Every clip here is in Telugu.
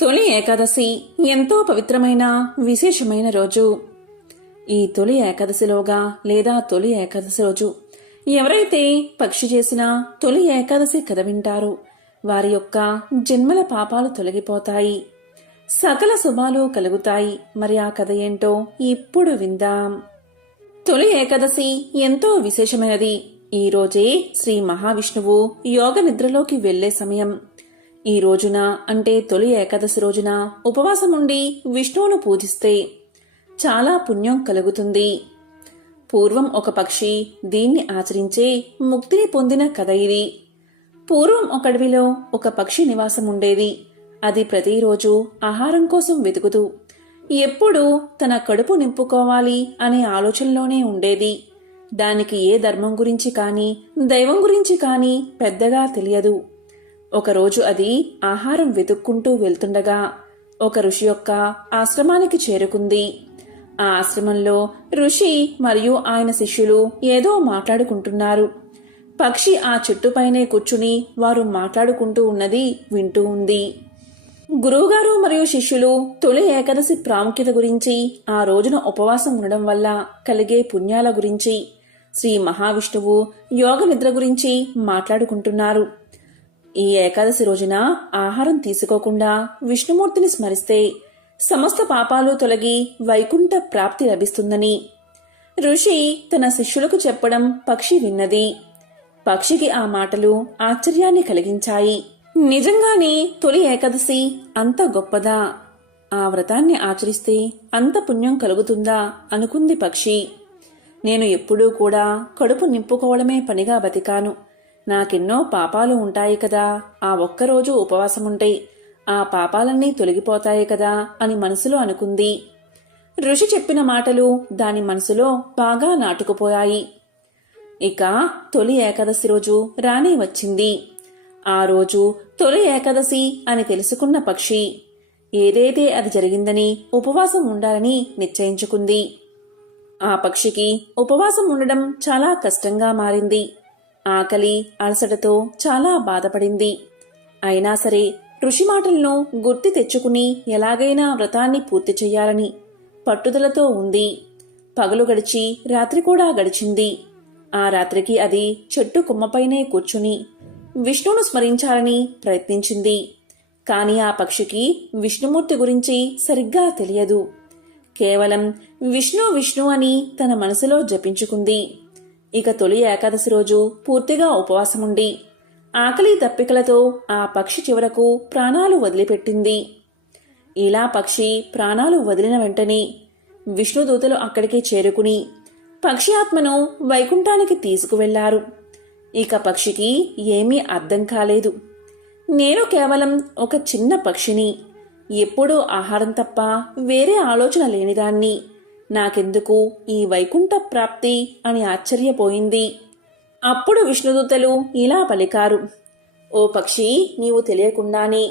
తొలి ఏకాదశి ఎంతో పవిత్రమైన విశేషమైన రోజు. ఈ తొలి ఏకాదశిలోగా లేదా తొలి ఏకాదశి రోజు ఎవరైతే పక్షి చేసిన తొలి ఏకాదశి కథ వింటారో వారి యొక్క జన్మల పాపాలు తొలగిపోతాయి, సకల శుభాలు కలుగుతాయి. మరి ఆ కథ ఏంటో ఇప్పుడు విందాం. తొలి ఏకాదశి ఎంతో విశేషమైనది. ఈ రోజే శ్రీ మహావిష్ణువు యోగ నిద్రలోకి వెళ్లే సమయం. ఈ రోజున అంటే తొలి ఏకాదశి రోజున ఉపవాసం ఉండి విష్ణువును పూజిస్తే చాలా పుణ్యం కలుగుతుంది. పూర్వం ఒక పక్షి దీన్ని ఆచరించే ముక్తిని పొందిన కథ ఇది. పూర్వం ఒక అడవిలో ఒక పక్షి నివాసం ఉండేది. అది ప్రతిరోజు ఆహారం కోసం వెతుకుతూ ఎప్పుడూ తన కడుపు నింపుకోవాలి అనే ఆలోచనలోనే ఉండేది. దానికి ఏ ధర్మం గురించి కానీ దైవం గురించి కానీ పెద్దగా తెలియదు. ఒకరోజు అది ఆహారం వెతుక్కుంటూ వెళ్తుండగా ఒక ఋషి యొక్క ఆశ్రమానికి చేరుకుంది. ఆ ఆశ్రమంలో ఋషి మరియు ఆయన శిష్యులు ఏదో మాట్లాడుకుంటున్నారు. పక్షి ఆ చెట్టుపైనే కూర్చుని వారు మాట్లాడుకుంటూ ఉన్నది వింటూ ఉంది. గురువుగారు మరియు శిష్యులు తొలి ఏకాదశి ప్రాముఖ్యత గురించి, ఆ రోజున ఉపవాసం ఉండడం వల్ల కలిగే పుణ్యాల గురించి, శ్రీ మహావిష్ణువు యోగ నిద్ర గురించి మాట్లాడుకుంటున్నారు. ఈ ఏకాదశి రోజున ఆహారం తీసుకోకుండా విష్ణుమూర్తిని స్మరిస్తే సమస్త పాపాలు తొలగి వైకుంఠ ప్రాప్తి లభిస్తుందని ఋషి తన శిష్యులకు చెప్పడం పక్షి విన్నది. పక్షికి ఆ మాటలు ఆశ్చర్యాన్ని కలిగించాయి. నిజంగానే తొలి ఏకాదశి అంత గొప్పదా? ఆ వ్రతాన్ని ఆచరిస్తే అంత పుణ్యం కలుగుతుందా అనుకుంది పక్షి. నేను ఎప్పుడూ కూడా కడుపు నింపుకోవడమే పనిగా బతికాను. నాకెన్నో పాపాలు ఉంటాయి కదా, ఆ ఒక్కరోజు ఉపవాసముంటే ఆ పాపాలన్నీ తొలగిపోతాయి కదా అని మనసులో అనుకుంది. ఋషి చెప్పిన మాటలు దాని మనసులో బాగా నాటుకుపోయాయి. ఇక తొలి ఏకాదశి రోజు రానే వచ్చింది. ఆ రోజు తొలి ఏకాదశి అని తెలుసుకున్న పక్షి ఏదైతే అది జరిగిందని ఉపవాసం ఉండాలని నిశ్చయించుకుంది. ఆ పక్షికి ఉపవాసం ఉండడం చాలా కష్టంగా మారింది. ఆకలి అలసటతో చాలా బాధపడింది. అయినా సరే ఋషి మాటలను గుర్తు తెచ్చుకుని ఎలాగైనా వ్రతాన్ని పూర్తి చెయ్యాలని పట్టుదలతో ఉంది. పగలు గడిచి రాత్రి కూడా గడిచింది. ఆ రాత్రికి అది చెట్టు కొమ్మపైనే కూర్చుని విష్ణువును స్మరించాలని ప్రయత్నించింది. కాని ఆ పక్షికి విష్ణుమూర్తి గురించి సరిగ్గా తెలియదు. కేవలం విష్ణు విష్ణు అని తన మనసులో జపించుకుంది. ఇక తొలి ఏకాదశి రోజు పూర్తిగా ఉపవాసముండి ఆకలి దప్పికలతో ఆ పక్షి చివరకు ప్రాణాలు వదిలిపెట్టింది. ఇలా పక్షి ప్రాణాలు వదిలిన వెంటనే విష్ణుదూతలు అక్కడికి చేరుకుని పక్షి ఆత్మను వైకుంఠానికి తీసుకువెళ్లారు. ఇక పక్షికి ఏమీ అర్థం కాలేదు. నేను కేవలం ఒక చిన్న పక్షిని, ఎప్పుడూ ఆహారం తప్ప వేరే ఆలోచన లేనిదాన్ని, నాకెందుకు ఈ వైకుంఠ ప్రాప్తి అని ఆశ్చర్యపోయింది. అప్పుడు విష్ణుదూతలు ఇలా పలికారు, ఓ పక్షి, నీవు తెలియకుండానే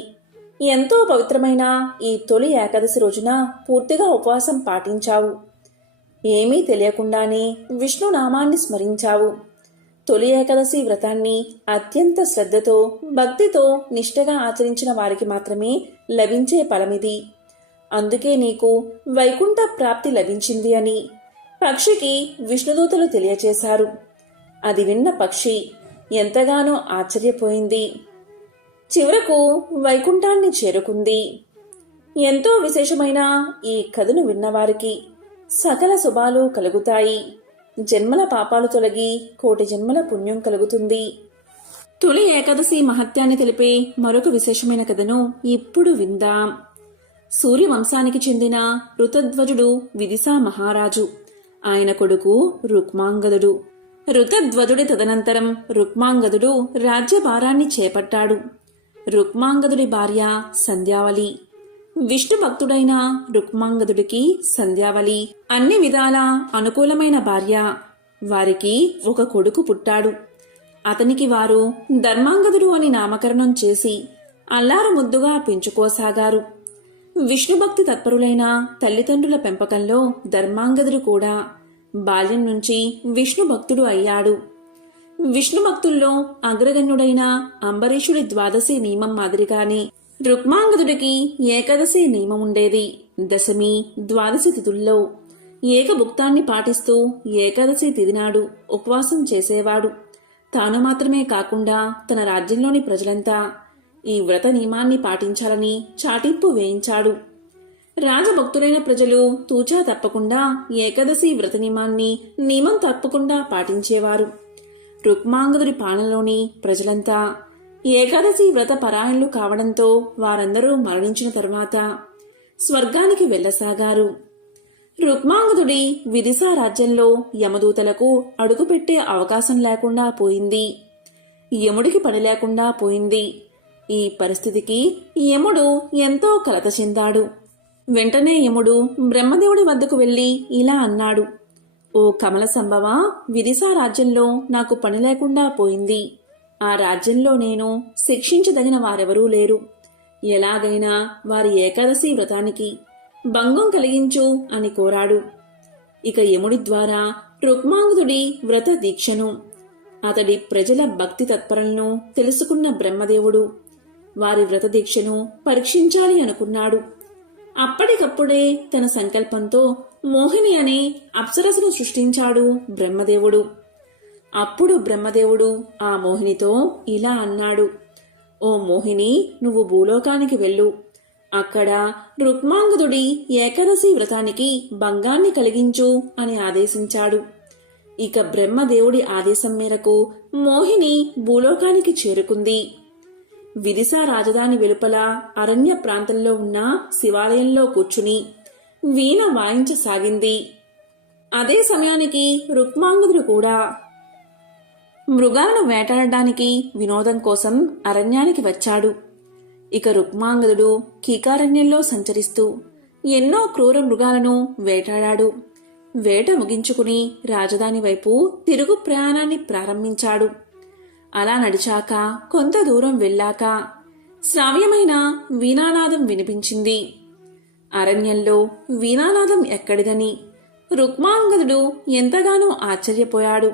ఎంతో పవిత్రమైన ఈ తొలి ఏకాదశి రోజున పూర్తిగా ఉపవాసం పాటించావు. ఏమీ తెలియకుండానే విష్ణు నామాన్ని స్మరించావు. తొలి ఏకాదశి వ్రతాన్ని అత్యంత శ్రద్ధతో భక్తితో నిష్ఠగా ఆచరించిన వారికి మాత్రమే లభించే ఫలమిది. అందుకే నీకు వైకుంఠ ప్రాప్తి లభించింది అని పక్షికి విష్ణుదూతలు తెలియచేశారు. అది విన్న పక్షి ఎంతగానో ఆశ్చర్యపోయింది. చివరకు వైకుంఠాన్ని చేరుకుంది. ఎంతో విశేషమైన ఈ కథను విన్నవారికి సకల శుభాలు కలుగుతాయి. జన్మల పాపాలు తొలగి కోటి జన్మల పుణ్యం కలుగుతుంది. తొలి ఏకాదశి మహత్యాన్ని తెలిపే మరొక విశేషమైన కథను ఇప్పుడు విందాం. సూర్యవంశానికి చెందిన ఋతధ్వజుడు విదిశా మహారాజు. ఆయన కొడుకు రుక్మాంగదుడు. ఋతధ్వజుడి తదనంతరం రుక్మాంగదుడు రాజ్యభారాన్ని చేపట్టాడు. రుక్మాంగదుడి భార్య సంధ్యావళి. విష్ణు భక్తుడైన రుక్మాంగదుడికి సంధ్యావళి అన్ని విధాలా అనుకూలమైన భార్య. వారికి ఒక కొడుకు పుట్టాడు. అతనికి వారు ధర్మాంగదుడు అని నామకరణం చేసి అల్లారు ముద్దుగా పెంచుకోసాగారు. విష్ణుభక్తి తత్పరులైన తల్లిదండ్రుల పెంపకంలో ధర్మాంగదుడు కూడా బాల్యం నుంచి విష్ణు భక్తుడు అయ్యాడు. విష్ణు భక్తుల్లో అగ్రగణ్యుడైన అంబరీషుడి ద్వాదశి నియమం మాదిరిగానే రుక్మాంగదుడికి ఏకాదశి నియమముండేది. దశమి, ద్వాదశి తిథుల్లో ఏకభుక్తాన్ని పాటిస్తూ ఏకాదశి తిథినాడు ఉపవాసం చేసేవాడు. తాను మాత్రమే కాకుండా తన రాజ్యంలోని ప్రజలంతా ఈ వ్రత నియమాన్ని పాటించాలని చాటింపు వేయించాడు. రాజభక్తులైన ప్రజలు తూచా తప్పకుండా ఏకాదశి వ్రత నియమం తప్పకుండా పాటించేవారు. రుక్మాంగదుడి పాలనలోని ప్రజలంతా ఏకాదశి వ్రత పరాయణులు కావడంతో వారందరూ మరణించిన తరువాత స్వర్గానికి వెళ్లసాగారు. రుక్మాంగదుడి విదిశా రాజ్యంలో యమదూతలకు అడుగుపెట్టే అవకాశం లేకుండా పోయింది. యముడికి పని లేకుండా పోయింది. ఈ పరిస్థితికి యముడు ఎంతో కలత చెందాడు. వెంటనే యముడు బ్రహ్మదేవుడి వద్దకు వెళ్లి ఇలా అన్నాడు: ఓ కమల సంభవ, విదిశా రాజ్యంలో నాకు పని లేకుండా పోయింది. ఆ రాజ్యంలో నేను శిక్షించదగిన వారెవరూ లేరు. ఎలాగైనా వారి ఏకాదశి వ్రతానికి భంగం కలిగించు అని కోరాడు. ఇక యముడి ద్వారా రుక్మాంగదుడి వ్రత దీక్షను, అతడి ప్రజల భక్తి తత్పరలను తెలుసుకున్న బ్రహ్మదేవుడు వారి వ్రత దీక్షను పరీక్షించాలి అనుకున్నాడు. అప్పటికప్పుడే తన సంకల్పంతో మోహిని అనే అప్సరసను సృష్టించాడు బ్రహ్మదేవుడు. అప్పుడు బ్రహ్మదేవుడు ఆ మోహినితో ఇలా అన్నాడు: ఓ మోహిని, నువ్వు భూలోకానికి వెళ్ళు. అక్కడ రుక్మాంగదుడి ఏకాదశి వ్రతానికి భంగాన్ని కలిగించు అని ఆదేశించాడు. ఇక బ్రహ్మదేవుడి ఆదేశం మేరకు మోహిని భూలోకానికి చేరుకుంది. విదిశా రాజధాని వెలుపల అరణ్య ప్రాంతంలో ఉన్న శివాలయంలో కూర్చుని వీణ వాయించసాగింది. అదే సమయానికి రుక్మాంగదుడు కూడా మృగాలను వేటాడడానికి వినోదం కోసం అరణ్యానికి వచ్చాడు. ఇక రుక్మాంగదుడు కీకారణ్యంలో సంచరిస్తూ ఎన్నో క్రూర మృగాలను వేటాడాడు. వేట ముగించుకుని రాజధాని వైపు తిరుగు ప్రయాణాన్ని ప్రారంభించాడు. అలా నడిచాక కొంత దూరం వెళ్ళాక శ్రావ్యమైన వీణానాదం వినిపించింది. అరణ్యంలో వీణానాదం ఎక్కడిదని రుక్మాంగదుడు ఎంతగానో ఆశ్చర్యపోయాడు.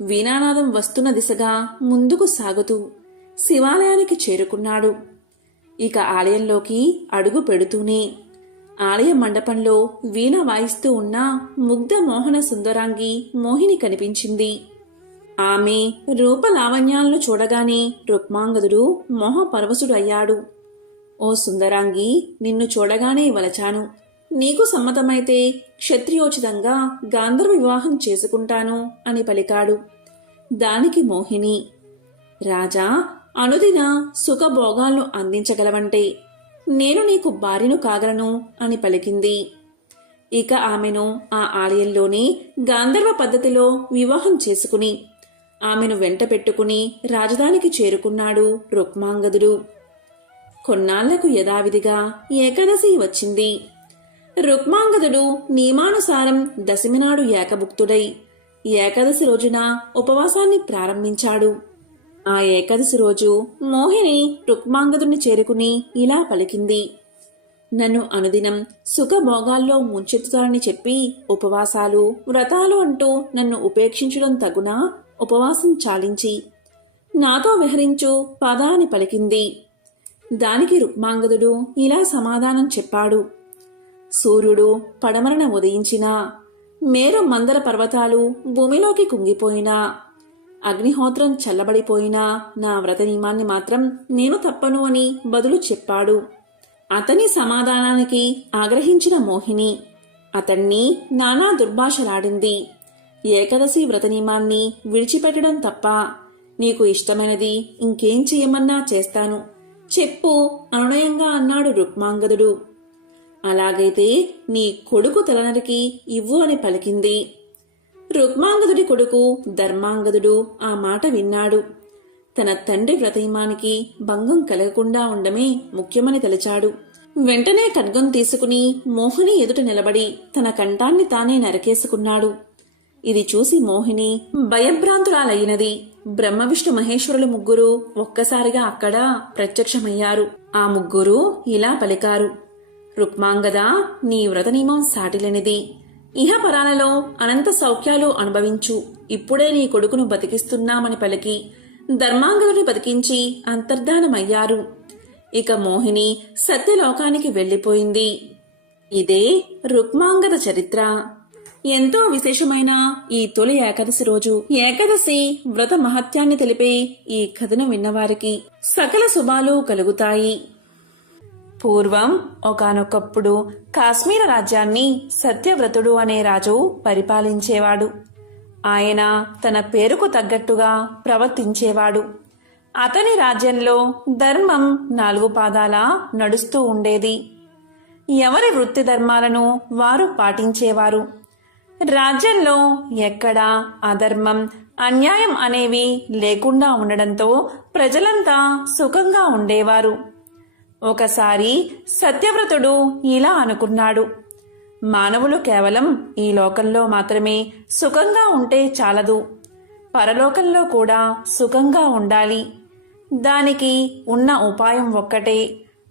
వీణానాదం వస్తున్న దిశగా ముందుకు సాగుతూ శివాలయానికి చేరుకున్నాడు. ఇక ఆలయంలోకి అడుగు పెడుతూనే ఆలయ మండపంలో వీణ వాయిస్తూ ఉన్న ముగ్ధ మోహన సుందరాంగి మోహిని కనిపించింది. ఆమె రూపలావణ్యాలను చూడగానే రుక్మాంగదుడు మోహపరవశుడు అయ్యాడు. ఓ సుందరాంగి, నిన్ను చూడగానే వలచాను. నీకు సమ్మతమైతే క్షత్రియోచితంగా గాంధర్వ వివాహం చేసుకుంటాను అని పలికాడు. దానికి మోహిని, రాజా, అనుదిన సుఖభోగాలను అందించగలవంటే నేను నీకు భార్యను కాగలను అని పలికింది. ఇక ఆమెను ఆ ఆలయంలోని గాంధర్వ పద్ధతిలో వివాహం చేసుకుని ఆమెను వెంట పెట్టుకుని రాజధానికి చేరుకున్నాడు రుక్మాంగదుడు. కొన్నాళ్లకు యథావిధిగా ఏకాదశి వచ్చింది. రుక్మాంగదుడు నియమానుసారం దశమినాడు ఏకభుక్తుడై ఏకాదశి రోజున ఉపవాసాన్ని ప్రారంభించాడు. ఆ ఏకాదశి రోజు మోహిని రుక్మాంగదుని చేరుకుని ఇలా పలికింది: నన్ను అనుదినం సుఖభోగాల్లో ముంచెత్తుతానని చెప్పి ఉపవాసాలు, వ్రతాలు అంటూ నన్ను ఉపేక్షించడం తగునా? ఉపవాసం చాలించి నాతో విహరించు పద అని పలికింది. దానికి రుక్మాంగదుడు ఇలా సమాధానం చెప్పాడు: సూర్యుడు పడమరన ఉదయించినా, మేరు మందర పర్వతాలు భూమిలోకి కుంగిపోయినా, అగ్నిహోత్రం చల్లబడిపోయినా నా వ్రత నియమాన్ని మాత్రం నేను తప్పను అని బదులు చెప్పాడు. అతని సమాధానానికి ఆగ్రహించిన మోహిని అతన్ని నానా దుర్భాషలాడింది. ఏకాదశి వ్రత నియమాన్ని విడిచిపెట్టడం తప్ప నీకు ఇష్టమైనది ఇంకేం చెయ్యమన్నా చేస్తాను, చెప్పు అనునయంగా అన్నాడు రుక్మాంగదుడు. అలాగైతే నీ కొడుకు తలనరికి ఇవ్వు అని పలికింది. రుక్మాంగదుడి కొడుకు ధర్మాంగదుడు ఆ మాట విన్నాడు. తన తండ్రి వ్రతనియమానికి భంగం కలగకుండా ఉండమే ముఖ్యమని తలచాడు. వెంటనే ఖడ్గం తీసుకుని మోహిని ఎదుట నిలబడి తన కంఠాన్ని తానే నరకేసుకున్నాడు. ఇది చూసి మోహిని భయభ్రాంతురాలయ్యినది. బ్రహ్మ విష్ణు మహేశ్వరులు ముగ్గురు ఒక్కసారిగా అక్కడ ప్రత్యక్షమయ్యారు. ఆ ముగ్గురు ఇలా పలికారు: రుక్మాంగదా, నీ వ్రత నియమం సాటిలేనిది. ఇహపరాలలో అనంత సౌఖ్యాలు అనుభవించు. ఇప్పుడే నీ కొడుకును బతికిస్తున్నామని పలికి ధర్మాంగదుని బతికించి అంతర్ధానమయ్యారు. ఇక మోహిని సత్యలోకానికి వెళ్లిపోయింది. ఇదే రుక్మాంగద చరిత్ర. ఎంతో విశేషమైన ఈ తొలి ఏకాదశి రోజు ఏకాదశి వ్రత మహత్యాన్ని తెలిపే ఈ కథను విన్నవారికి సకల శుభాలు కలుగుతాయి. పూర్వం ఒకానొకప్పుడు కాశ్మీర రాజ్యాన్ని సత్యవ్రతుడు అనే రాజు పరిపాలించేవాడు. ఆయన తన పేరుకు తగ్గట్టుగా ప్రవర్తించేవాడు. అతని రాజ్యంలో ధర్మం 4 పాదాల నడుస్తూ ఉండేది. ఎవరి వృత్తి ధర్మాలను వారు పాటించేవారు. రాజ్యంలో ఎక్కడా అధర్మం, అన్యాయం అనేవి లేకుండా ఉండడంతో ప్రజలంతా సుఖంగా ఉండేవారు. ఒకసారి సత్యవ్రతుడు ఇలా అనుకున్నాడు, మానవులు కేవలం ఈ లోకంలో మాత్రమే సుఖంగా ఉంటే చాలదు, పరలోకంలో కూడా సుఖంగా ఉండాలి. దానికి ఉన్న ఉపాయం ఒక్కటే,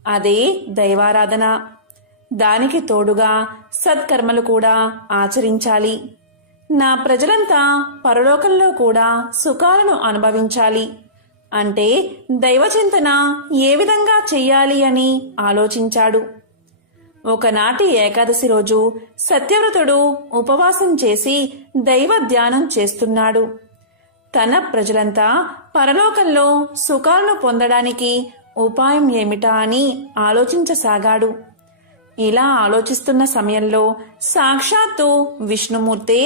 అదే దైవారాధన. దానికి తోడుగా సత్కర్మలు కూడా ఆచరించాలి. నా ప్రజలంతా పరలోకంలో కూడా సుఖాలను అనుభవించాలి అంటే దైవచింతన ఏ విధంగా చెయ్యాలి అని ఆలోచించాడు. ఒకనాటి ఏకాదశి రోజు సత్యవ్రతుడు ఉపవాసం చేసి దైవ ధ్యానం చేస్తున్నాడు. తన ప్రజలంతా పరలోకంలో సుఖాలను పొందడానికి ఉపాయం ఏమిటా అని ఆలోచించసాగాడు. ఇలా ఆలోచిస్తున్న సమయంలో సాక్షాత్తు విష్ణుమూర్తి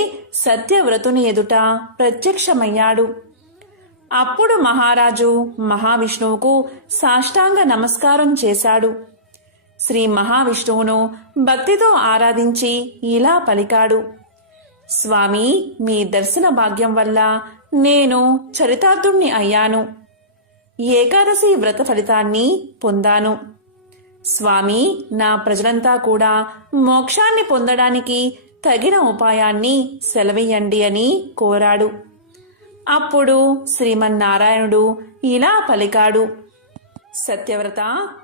సత్యవ్రతుని ఎదుట ప్రత్యక్షమయ్యాడు. అప్పుడు మహారాజు మహావిష్ణువుకు సాష్టాంగ నమస్కారం చేశాడు. శ్రీ మహావిష్ణువును భక్తితో ఆరాధించి ఇలా పలికాడు, స్వామి, మీ దర్శన భాగ్యం వల్ల నేను చరితార్థుణ్ణి అయ్యాను. ఏకాదశి వ్రత ఫలితాన్ని పొందాను. స్వామి, నా ప్రజలంతా కూడా మోక్షాన్ని పొందడానికి తగిన ఉపాయాన్ని సెలవీయండి అని కోరాడు. అప్పుడు శ్రీమన్నారాయణుడు ఇలా పలికాడు, సత్యవ్రత,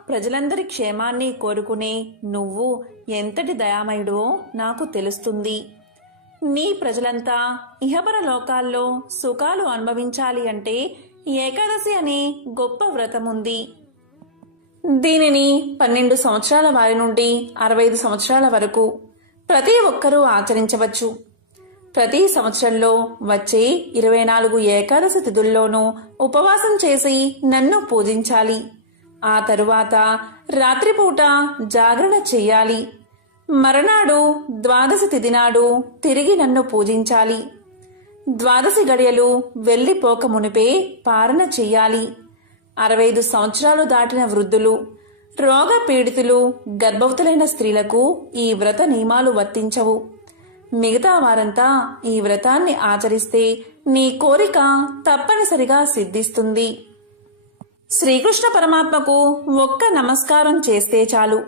ప్రజలందరి క్షేమాన్ని కోరుకునే నువ్వు ఎంతటి దయామయుడో నాకు తెలుస్తుంది. నీ ప్రజలంతా ఇహపర లోకాల్లో సుఖాలు అనుభవించాలి అంటే ఏకాదశి అనే గొప్ప వ్రతముంది. దీనిని 12 సంవత్సరాల వారి నుండి 65 సంవత్సరాల వరకు ప్రతి ఒక్కరూ ఆచరించవచ్చు. ప్రతి సంవత్సరంలో వచ్చే 24 ఏకాదశి తిథుల్లోనూ ఉపవాసం చేసి నన్ను పూజించాలి. ఆ తరువాత రాత్రిపూట జాగరణ చెయ్యాలి. మరునాడు ద్వాదశి తిథి నాడు తిరిగి నన్ను పూజించాలి. ద్వాదశి గడియలు వెళ్లిపోక మునిపే పారణ చెయ్యాలి. 65 సంవత్సరాలు దాటిన వృద్ధులు, రోగ పీడితులు, గర్భవతులైన స్త్రీలకు ఈ వ్రత నియమాలు వర్తించవు. మిగతా వారంతా ఈ వ్రతాన్ని ఆచరిస్తే నీ కోరిక తప్పనిసరిగా సిద్ధిస్తుంది. శ్రీకృష్ణ పరమాత్మకు ఒక్క నమస్కారం చేస్తే చాలు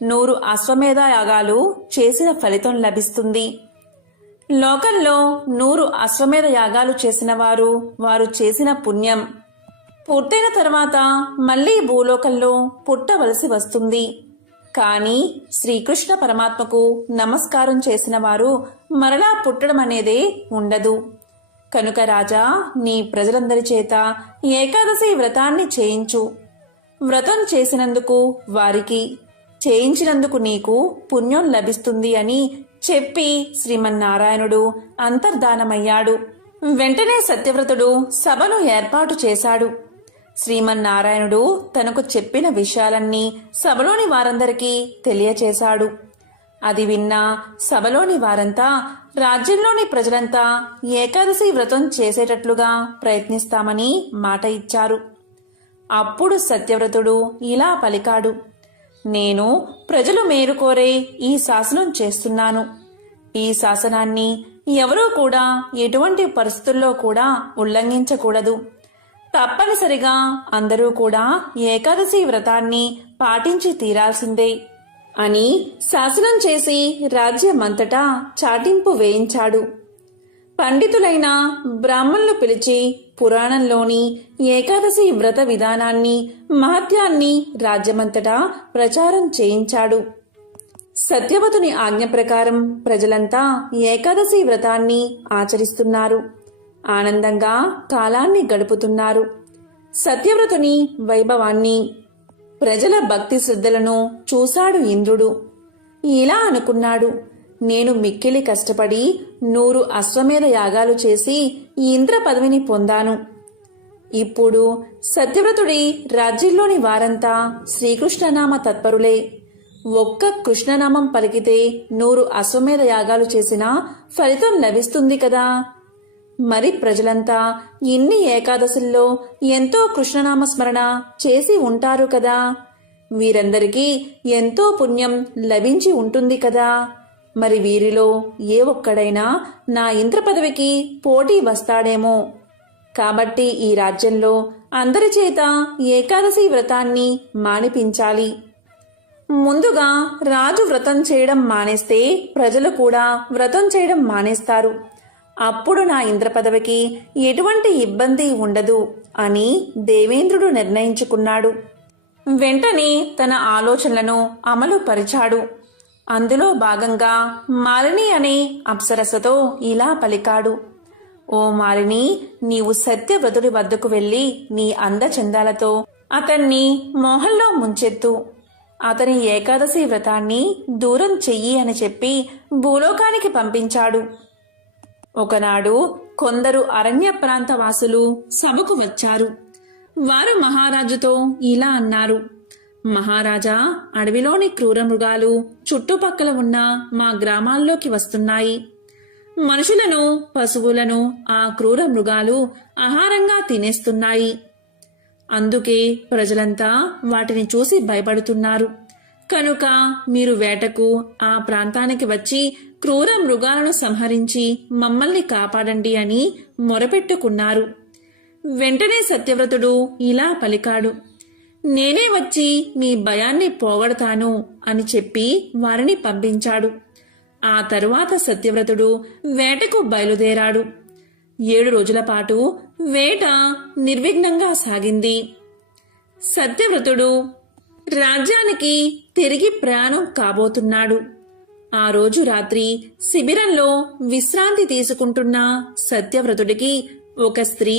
100 అశ్వమేధ యాగాలు చేసిన ఫలితం లభిస్తుంది. లోకంలో 100 అశ్వమేధ యాగాలు చేసిన వారు చేసిన పుణ్యం పూర్తయిన తర్వాత మళ్లీ భూలోకంలో పుట్టవలసి వస్తుంది. కానీ శ్రీకృష్ణ పరమాత్మకు నమస్కారం చేసిన వారు మరలా పుట్టడం అనేదే ఉండదు. కనుక రాజా, నీ ప్రజలందరి చేత ఏకాదశి వ్రతాన్ని చేయించు. వ్రతం చేసినందుకు వారికి, చేయించినందుకు నీకు పుణ్యం లభిస్తుంది అని చెప్పి శ్రీమన్నారాయణుడు అంతర్ధానమయ్యాడు. వెంటనే సత్యవ్రతుడు సభను ఏర్పాటు చేశాడు. శ్రీమన్నారాయణుడు తనకు చెప్పిన విషయాలన్నీ సభలోని వారందరికీ తెలియచేశాడు. అది విన్న సభలోని వారంతా రాజ్యంలోని ప్రజలంతా ఏకాదశి వ్రతం చేసేటట్లుగా ప్రయత్నిస్తామని మాట ఇచ్చారు. అప్పుడు సత్యవ్రతుడు ఇలా పలికాడు, నేను ప్రజలు మేలుకోరే ఈ శాసనం చేస్తున్నాను. ఈ శాసనాన్ని ఎవరూ కూడా ఎటువంటి పరిస్థితుల్లో కూడా ఉల్లంఘించకూడదు. తప్పనిసరిగా అందరూ కూడా ఏకాదశి వ్రతాన్ని పాటించి తీరాల్సిందే అని శాసనం చేసి రాజ్యమంతటా చాటింపు వేయించాడు. పండితులైన బ్రాహ్మణులు పిలిచి పురాణంలోని ఏకాదశి వ్రత విధానాన్ని, మహత్యాన్ని రాజ్యమంతటా ప్రచారం చేయించాడు. సత్యవతుని ఆజ్ఞ ప్రకారం ప్రజలంతా ఏకాదశి వ్రతాన్ని ఆచరిస్తున్నారు. ఆనందంగా కాలాన్ని గడుపుతున్నారు. సత్యవ్రతుని వైభవాన్ని ప్రజల భక్తి శ్రద్ధలను చూశాడు ఇంద్రుడు. ఇలా అనుకున్నాడు, నేను మిక్కిలి కష్టపడి 100 అశ్వమేధ యాగాలు చేసి ఈ ఇంద్ర పదవిని పొందాను. ఇప్పుడు సత్యవ్రతుడి రాజ్యంలోని వారంతా శ్రీకృష్ణనామ తత్పరులే. ఒక్క కృష్ణనామం పలికితే 100 అశ్వమేధ యాగాలు చేసినా ఫలితం లభిస్తుంది కదా. మరి ప్రజలంతా ఇన్ని ఏకాదశుల్లో ఎంతో కృష్ణనామ స్మరణ చేసి ఉంటారు కదా. వీరందరికీ ఎంతో పుణ్యం లభించి ఉంటుంది కదా. మరి వీరిలో ఏ ఒక్కడైనా నా ఇంద్ర పదవికి పోటీ వస్తాడేమో. కాబట్టి ఈ రాజ్యంలో అందరి చేత ఏకాదశి వ్రతాన్ని మానిపించాలి. ముందుగా రాజు వ్రతం చేయడం మానేస్తే ప్రజలు కూడా వ్రతం చేయడం మానేస్తారు. అప్పుడు నా ఇంద్ర పదవికి ఎటువంటి ఇబ్బంది ఉండదు అని దేవేంద్రుడు నిర్ణయించుకున్నాడు. వెంటనే తన ఆలోచనలను అమలు పరిచాడు. అందులో భాగంగా మాలిని అనే అప్సరసతో ఇలా పలికాడు. ఓ మాలిని, నీవు సత్యవ్రతుడి వద్దకు వెళ్లి నీ అందచందాలతో అతన్ని మోహంలో ముంచెత్తు. అతని ఏకాదశి వ్రతాన్ని దూరం చెయ్యి అని చెప్పి భూలోకానికి పంపించాడు. ఒకనాడు కొందరు అరణ్య ప్రాంత వాసులు సభకు వచ్చారు. వారు మహారాజుతో ఇలా అన్నారు. మహారాజా, అడవిలోని క్రూర మృగాలు చుట్టుపక్కల ఉన్న మా గ్రామాల్లోకి వస్తున్నాయి. మనుషులను, పశువులను ఆ క్రూర మృగాలు ఆహారంగా తినేస్తున్నాయి. అందుకే ప్రజలంతా వాటిని చూసి భయపడుతున్నారు. కనుక మీరు వేటకు ఆ ప్రాంతానికి వచ్చి క్రూర మృగాలను సంహరించి మమ్మల్ని కాపాడండి అని మొరపెట్టుకున్నారు. వెంటనే సత్యవ్రతుడు ఇలా పలికాడు. నేనే వచ్చి మీ భయాన్ని పోగొడతాను అని చెప్పి వారిని పంపించాడు. ఆ తరువాత సత్యవ్రతుడు వేటకు బయలుదేరాడు. 7 రోజుల పాటు వేట నిర్విఘ్నంగా సాగింది. సత్యవ్రతుడు రాజ్యానికి తిరిగి ప్రయాణం కాబోతున్నాడు. ఆ రోజు రాత్రి శిబిరంలో విశ్రాంతి తీసుకుంటున్న సత్యవ్రతుడికి ఒక స్త్రీ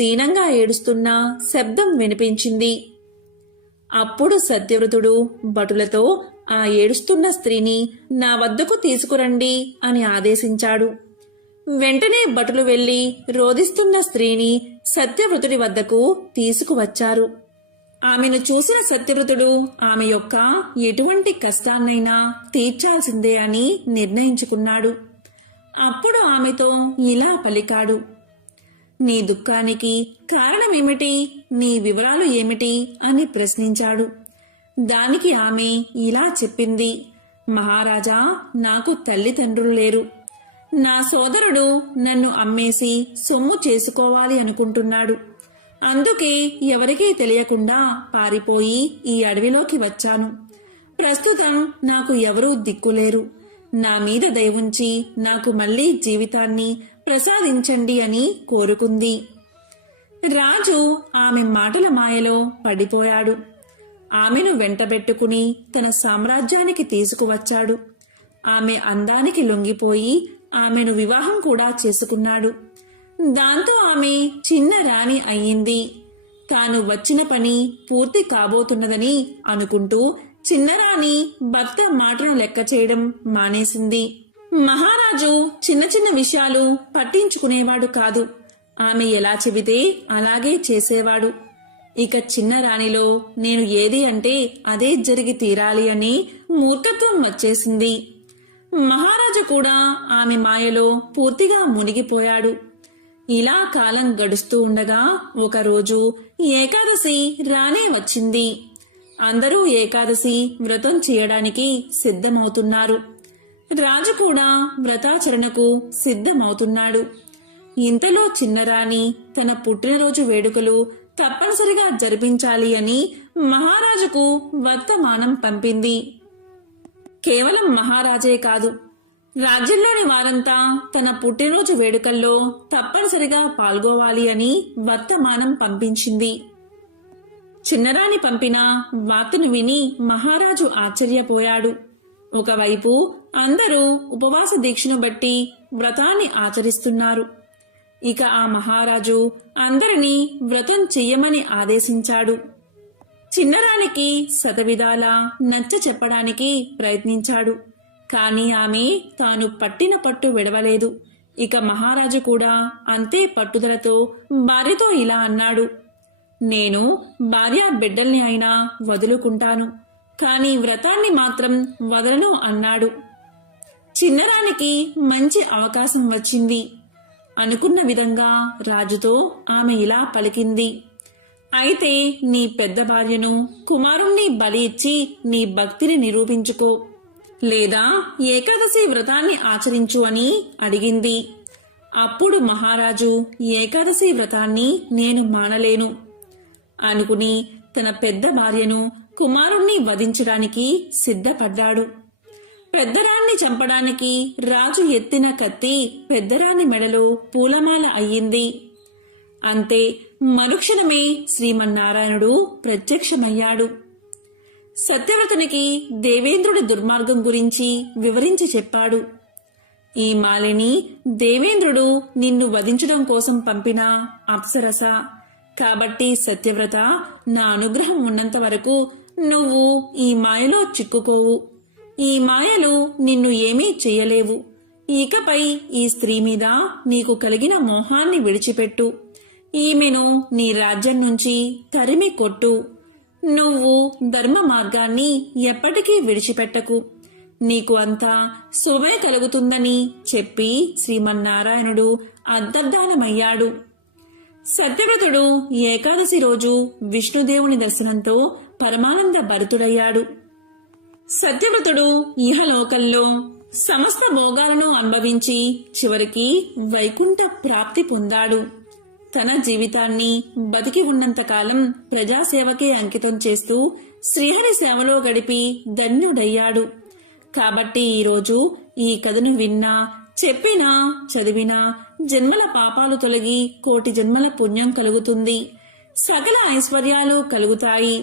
దీనంగా ఏడుస్తున్న శబ్దం వినిపించింది. అప్పుడు సత్యవ్రతుడు భటులతో ఆ ఏడుస్తున్న స్త్రీని నా వద్దకు తీసుకురండి అని ఆదేశించాడు. వెంటనే భటులు వెళ్లి రోదిస్తున్న స్త్రీని సత్యవ్రతుడి వద్దకు తీసుకువచ్చారు. ఆమెను చూసిన సత్యవ్రతుడు ఆమె యొక్క ఎటువంటి కష్టాన్నైనా తీర్చాల్సిందే అని నిర్ణయించుకున్నాడు. అప్పుడు ఆమెతో ఇలా పలికాడు. నీ దుఃఖానికి కారణమేమిటి? నీ వివరాలు ఏమిటి అని ప్రశ్నించాడు. దానికి ఆమె ఇలా చెప్పింది. మహారాజా, నాకు తల్లిదండ్రులు లేరు. నా సోదరుడు నన్ను అమ్మేసి సొమ్ము చేసుకోవాలి అనుకుంటున్నాడు. అందుకే ఎవరికీ తెలియకుండా పారిపోయి ఈ అడవిలోకి వచ్చాను. ప్రస్తుతం నాకు ఎవరూ దిక్కులేరు. నా మీద దయవుంచి నాకు మళ్లీ జీవితాన్ని ప్రసాదించండి అని కోరుకుంది. రాజు ఆమె మాటల మాయలో పడిపోయాడు. ఆమెను వెంటబెట్టుకుని తన సామ్రాజ్యానికి తీసుకువచ్చాడు. ఆమె అందానికి లొంగిపోయి ఆమెను వివాహం కూడా చేసుకున్నాడు. దాంతో ఆమె చిన్న రాణి అయ్యింది. తాను వచ్చిన పని పూర్తి కాబోతున్నదని అనుకుంటూ చిన్నరాణి భర్త మాటను లెక్క చేయడం మానేసింది. మహారాజు చిన్న చిన్న విషయాలు పట్టించుకునేవాడు కాదు. ఆమె ఎలా చెబితే అలాగే చేసేవాడు. ఇక చిన్న రాణిలో నేను ఏది అంటే అదే జరిగి తీరాలి అని మూర్ఖత్వం వచ్చేసింది. మహారాజు కూడా ఆమె మాయలో పూర్తిగా మునిగిపోయాడు. ఇలా కాలం గడుస్తూ ఉండగా ఒకరోజు ఏకాదశి రానే వచ్చింది. అందరూ ఏకాదశి వ్రతం చేయడానికి సిద్ధమవుతున్నారు. రాజు కూడా వ్రతాచరణకు సిద్ధమవుతున్నాడు. ఇంతలో చిన్నరాణి తన పుట్టినరోజు వేడుకలు తప్పనిసరిగా జరిపించాలి అని మహారాజుకు వర్తమానం పంపింది. కేవలం మహారాజే కాదు, రాజ్యంలోని వారంతా తన పుట్టినరోజు వేడుకల్లో తప్పనిసరిగా పాల్గొవాలి అని వర్తమానం పంపించింది. చిన్నరాణి పంపిన వార్తను విని మహారాజు ఆశ్చర్యపోయాడు. ఒకవైపు అందరూ ఉపవాస దీక్షను బట్టి వ్రతాన్ని ఆచరిస్తున్నారు. ఇక ఆ మహారాజు అందరినీ వ్రతం చెయ్యమని ఆదేశించాడు. చిన్నరానికి శతవిధాలా నచ్చ చెప్పడానికి ప్రయత్నించాడు. కాని ఆమె తాను పట్టిన పట్టు విడవలేదు. ఇక మహారాజు కూడా అంతే పట్టుదలతో భార్యతో ఇలా అన్నాడు: నేను భార్య బిడ్డల్ని అయినా వదులుకుంటాను, కాని వ్రతాన్ని మాత్రం వదలను అన్నాడు. చిన్నరానికి మంచి అవకాశం వచ్చింది. అనుకున్న విధంగా రాజుతో ఆమె ఇలా పలికింది: అయితే నీ పెద్ద భార్యను, కుమారుణ్ణి బలి ఇచ్చి నీ భక్తిని నిరూపించుకో, లేదా ఏకాదశి వ్రతాన్ని ఆచరించు అని అడిగింది. అప్పుడు మహారాజు ఏకాదశి వ్రతాన్ని నేను మానలేను అనుకుని తన పెద్ద భార్యను, కుమారుణ్ణి వధించడానికి సిద్ధపడ్డాడు. పెద్దరాన్ని చంపడానికి రాజు ఎత్తిన కత్తి పెద్దరాని మెడలో పూలమాల అయ్యింది. అంతే మరుక్షణమే శ్రీమన్నారాయణుడు ప్రత్యక్షమయ్యాడు. సత్యవ్రతునికి దేవేంద్రుడి దుర్మార్గం గురించి వివరించి చెప్పాడు. ఈ మాలిని దేవేంద్రుడు నిన్ను వధించడం కోసం పంపిన అప్సరస. కాబట్టి సత్యవ్రత, నా అనుగ్రహం ఉన్నంత వరకు నువ్వు ఈ మాయలో చిక్కుకోవు. ఈ మాయలు నిన్ను ఏమీ చెయ్యలేవు. ఇకపై ఈ స్త్రీ మీద నీకు కలిగిన మోహాన్ని విడిచిపెట్టు. ఈమెను నీ రాజ్యం నుంచి తరిమి కొట్టు. నువ్వు ధర్మ మార్గాన్ని ఎప్పటికీ విడిచిపెట్టకు. నీకు అంతా శుభమే కలుగుతుందని చెప్పి శ్రీమన్నారాయణుడు అంతర్ధానమయ్యాడు. సత్యవ్రతుడు ఏకాదశి రోజు విష్ణుదేవుని దర్శనంతో పరమానంద భరితుడయ్యాడు. సత్యవ్రతుడు ఇహలోకంలో సమస్త భోగాలను అనుభవించి చివరికి వైకుంఠ ప్రాప్తి పొందాడు. తన జీవితాన్ని బతికి ఉన్నంతకాలం ప్రజాసేవకే అంకితం చేస్తూ శ్రీహరి సేవలో గడిపి ధన్యుడయ్యాడు. కాబట్టి ఈరోజు ఈ కథను విన్నా, చెప్పినా, చదివినా జన్మల పాపాలు తొలగి కోటి జన్మల పుణ్యం కలుగుతుంది. సకల ఐశ్వర్యాలు కలుగుతాయి.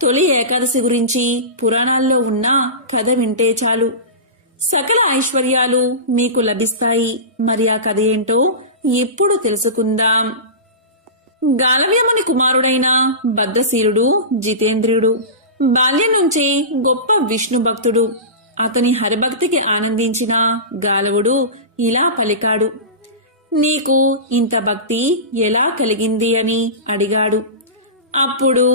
తొలి ఏకాదశి గురించి పురాణాల్లో ఉన్న కథ వింటే చాలు, సకల ఐశ్వర్యాలు మీకు లభిస్తాయి. మరి ఆ కథ ఏంటో ఇప్పుడు తెలుసుకుందాం. గాలవ్యముని కుమారుడైన భద్రశీలుడు జితేంద్రియుడు బాల్యం నుంచే గొప్ప విష్ణు భక్తుడు. అతని హరిభక్తికి ఆనందించిన గాలవుడు ఇలా పలికాడు: నీకు ఇంత భక్తి ఎలా కలిగింది అని అడిగాడు. అప్పుడు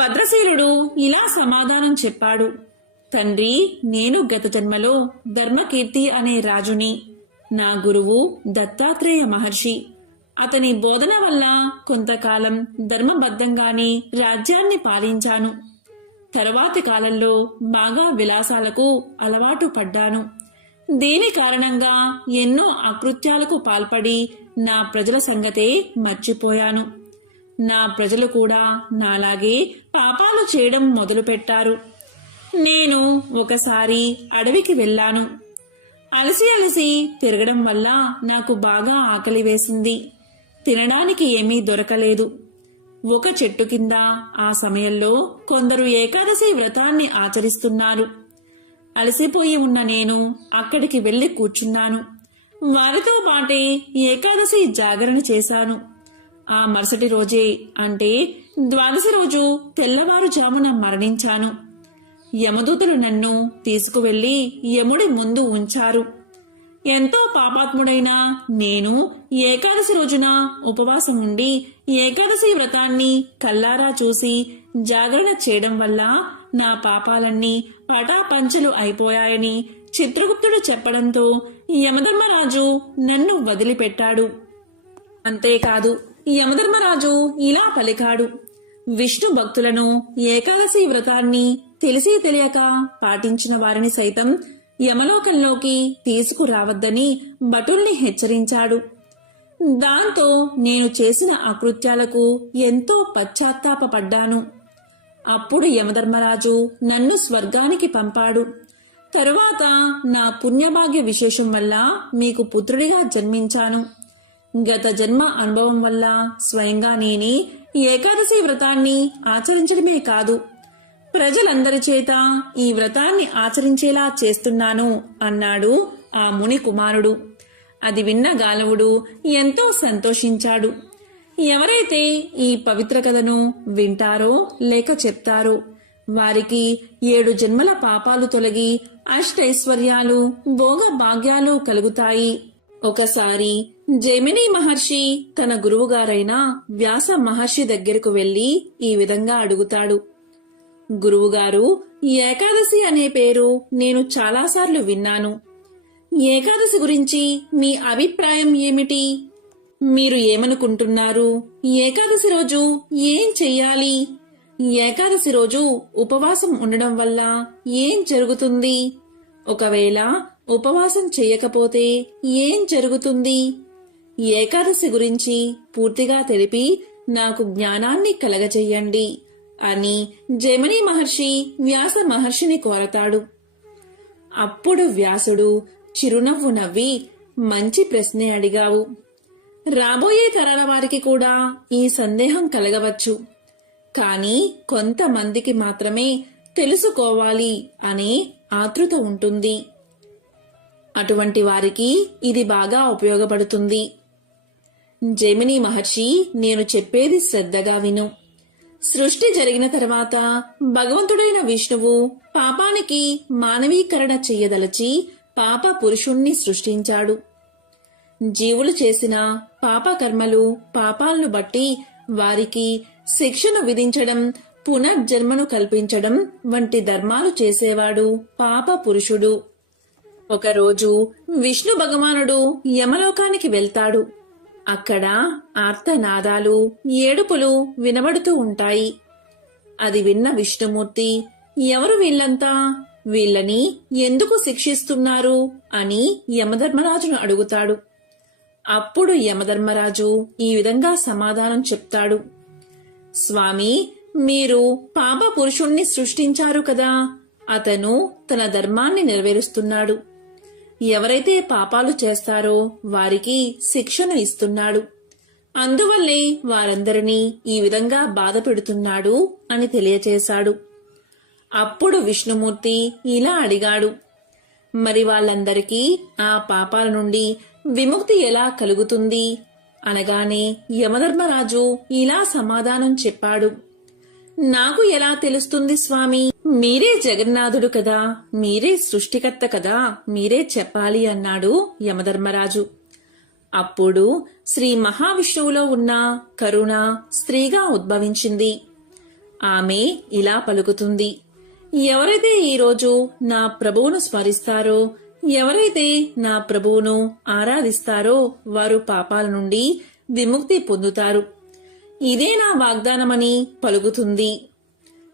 భద్రశీలుడు ఇలా సమాధానం చెప్పాడు: తండ్రి, నేను గత జన్మలో ధర్మకీర్తి అనే రాజుని. నా గురువు దత్తాత్రేయ మహర్షి. అతని బోధన వల్ల కొంతకాలం ధర్మబద్ధంగానే రాజ్యాన్ని పాలించాను. తరువాతి కాలంలో బాగా విలాసాలకు అలవాటు పడ్డాను. దీని కారణంగా ఎన్నో అకృత్యాలకు పాల్పడి నా ప్రజల సంగతే మర్చిపోయాను. నా ప్రజలు కూడా నాలాగే పాపాలు చేయడం మొదలుపెట్టారు. నేను ఒకసారి అడవికి వెళ్ళాను. అలసి అలసి తిరగడం వల్ల నాకు బాగా ఆకలి వేసింది. తినడానికి ఏమీ దొరకలేదు. ఒక చెట్టు కింద ఆ సమయంలో కొందరు ఏకాదశి వ్రతాన్ని ఆచరిస్తున్నారు. అలసిపోయి ఉన్న నేను అక్కడికి వెళ్లి కూర్చున్నాను. వారితో పాటే ఏకాదశి జాగరణ చేశాను. ఆ మరుసటి రోజే, అంటే ద్వాదశి రోజు తెల్లవారుజామున మరణించాను. యమదూతలు నన్ను తీసుకువెళ్లి యముడి ముందు ఉంచారు. ఎంతో పాపాత్ముడైన నేను ఏకాదశి రోజున ఉపవాసం ఉండి ఏకాదశి వ్రతాన్ని కల్లారా చూసి జాగరణ చేయడం వల్ల నా పాపాలన్నీ పటాపంచలు అయిపోయాయని చిత్రగుప్తుడు చెప్పడంతో యమధర్మరాజు నన్ను వదిలిపెట్టాడు. అంతేకాదు, యమధర్మరాజు ఇలా పలికాడు: విష్ణు భక్తులను ఏకాదశి వ్రతాన్ని తెలిసి తెలియక పాటించిన వారిని సైతం యమలోకంలోకి తీసుకురావద్దని భటుల్ని హెచ్చరించాడు. దాంతో నేను చేసిన అకృత్యాలకు ఎంతో పశ్చాత్తాపపడ్డాను. అప్పుడు యమధర్మరాజు నన్ను స్వర్గానికి పంపాడు. తరువాత నా పుణ్యభాగ్య విశేషం వల్ల మీకు పుత్రుడిగా జన్మించాను. గత జన్మ అనుభవం వల్ల స్వయంగా నేనే ఏకాదశి వ్రతాన్ని ఆచరించడమే కాదు, ప్రజలందరి చేత ఈ వ్రతాన్ని ఆచరించేలా చేస్తున్నాను అన్నాడు ఆ ముని కుమారుడు. అది విన్న గాలవుడు ఎంతో సంతోషించాడు. ఎవరైతే ఈ పవిత్ర కథను వింటారో లేక చెప్తారో వారికి 7 జన్మల పాపాలు తొలగి అష్టైశ్వర్యాలు భోగ భాగ్యాలు కలుగుతాయి. ఒకసారి జైమిని మహర్షి తన గురువుగారైన వ్యాస మహర్షి దగ్గరకు వెళ్లి ఈ విధంగా అడుగుతాడు. గురువుగారు, ఏకాదశి అనే పేరు నేను చాలాసార్లు విన్నాను. ఏకాదశి గురించి మీ అభిప్రాయం ఏమిటి? మీరు ఏమనుకుంటున్నారు? ఏకాదశి రోజు ఏం చెయ్యాలి? ఏకాదశి రోజు ఉపవాసం ఉండడం వల్ల ఏం జరుగుతుంది? ఒకవేళ ఉపవాసం చెయ్యకపోతే ఏం జరుగుతుంది? ఏకాదశి గురించి పూర్తిగా తెలిపి నాకు జ్ఞానాన్ని కలగజేయండి అని జైమిని మహర్షి వ్యాస మహర్షిని కోరతాడు. అప్పుడు వ్యాసుడు చిరునవ్వు నవ్వి, మంచి ప్రశ్నే అడిగావు. రాబోయే తరాల వారికి కూడా ఈ సందేహం కలగవచ్చు. కానీ కొంతమందికి మాత్రమే తెలుసుకోవాలి అనే ఆతృత ఉంటుంది. అటువంటి వారికి ఇది బాగా ఉపయోగపడుతుంది. జైమిని మహర్షి, నేను చెప్పేది శ్రద్ధగా విను. సృష్టి జరిగిన తర్వాత భగవంతుడైన విష్ణువు పాపానికి మానవీకరణ చెయ్యదలచి పాప పురుషుణ్ణి సృష్టించాడు. జీవులు చేసిన పాపకర్మలు పాపాలను బట్టి వారికి శిక్షను విధించడం, పునర్జన్మను కల్పించడం వంటి ధర్మాలు చేసేవాడు పాప పురుషుడు. ఒకరోజు విష్ణు భగవానుడు యమలోకానికి వెళ్తాడు. అక్కడ ఆర్తనాదాలు, ఏడుపులు వినబడుతూ ఉంటాయి. అది విన్న విష్ణుమూర్తి, ఎవరు వీళ్ళంతా? వీళ్ళని ఎందుకు శిక్షిస్తున్నారు అని యమధర్మరాజును అడుగుతాడు. అప్పుడు యమధర్మరాజు ఈ విధంగా సమాధానం చెప్తాడు. స్వామి, మీరు పాప పురుషుణ్ణి సృష్టించారు కదా, అతను తన ధర్మాన్ని నెరవేరుస్తున్నాడు. ఎవరైతే పాపాలు చేస్తారో వారికి శిక్షను ఇస్తున్నాడు. అందువల్లే వారందరినీ ఈ విధంగా బాధ పెడుతున్నాడు అని తెలియచేశాడు. అప్పుడు విష్ణుమూర్తి ఇలా అడిగాడు, మరి వాళ్ళందరికీ ఆ పాపాల నుండి విముక్తి ఎలా కలుగుతుంది? అనగానే యమధర్మరాజు ఇలా సమాధానం చెప్పాడు. నాకు ఎలా తెలుస్తుంది స్వామి? మీరే జగన్నాథుడు కదా, మీరే సృష్టికర్త కదా, మీరే చెప్పాలి అన్నాడు యమధర్మరాజు. అప్పుడు శ్రీ మహావిష్ణువులో ఉన్న కరుణ స్త్రీగా ఉద్భవించింది. ఆమె ఇలా పలుకుతుంది, ఎవరైతే ఈరోజు నా ప్రభువును స్మరిస్తారో, ఎవరైతే నా ప్రభువును ఆరాధిస్తారో వారు పాపాల నుండి విముక్తి పొందుతారు. ఇదే నా వాగ్దానమని పలుకుతుంది.